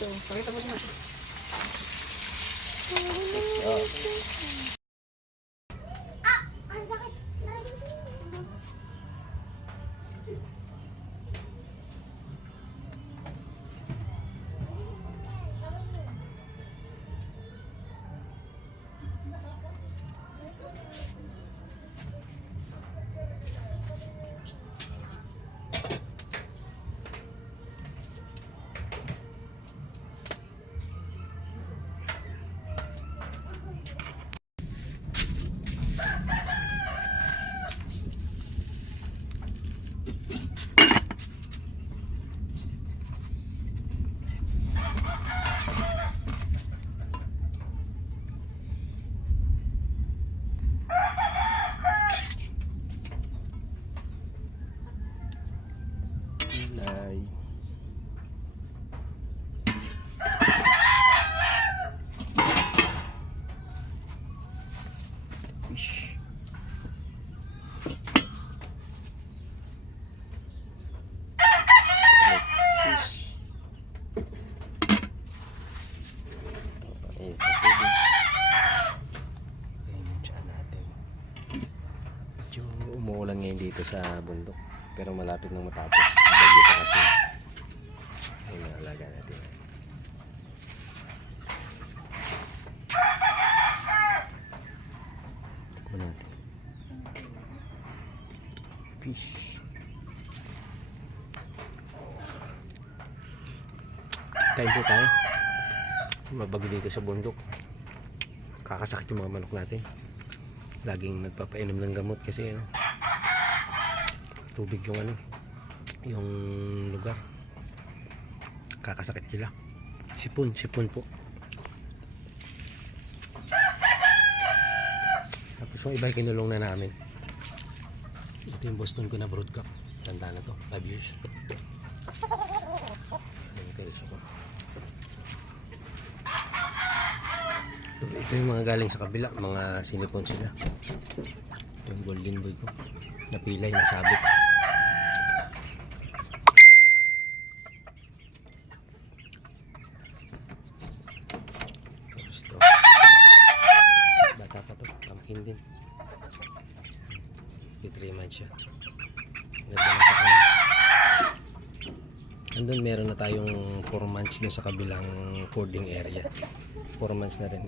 dito. Pakita mo siya. Ay. Fish. Ayun, sa tubig. Ayun yung tiyan natin. Medyo umuulan ngayon dito sa bundok. Pero malapit nang matapos. Bagyo pa kasi. Ayun ang alaga natin. Tikman natin. Fish. Kain po tayo. Mabagyo dito sa bundok. Kakasakit yung mga manok natin. Laging nagpapainom ng gamot kasi tubig yung lugar, kakasakit sila. Sipon po. Tapos yung iba kinulong na namin. Ito yung Boston ko na broodcock, tanda na to, 5 years. Ito yung mga galing sa kabila, mga sinipon sila. Ito yung golden boy ko, napilay, nasabit. Bata pa to, tamkin din. 3 months siya. Ganda ng pakain. Andun meron na tayong 4 months dun sa kabilang folding area. 4 months na rin.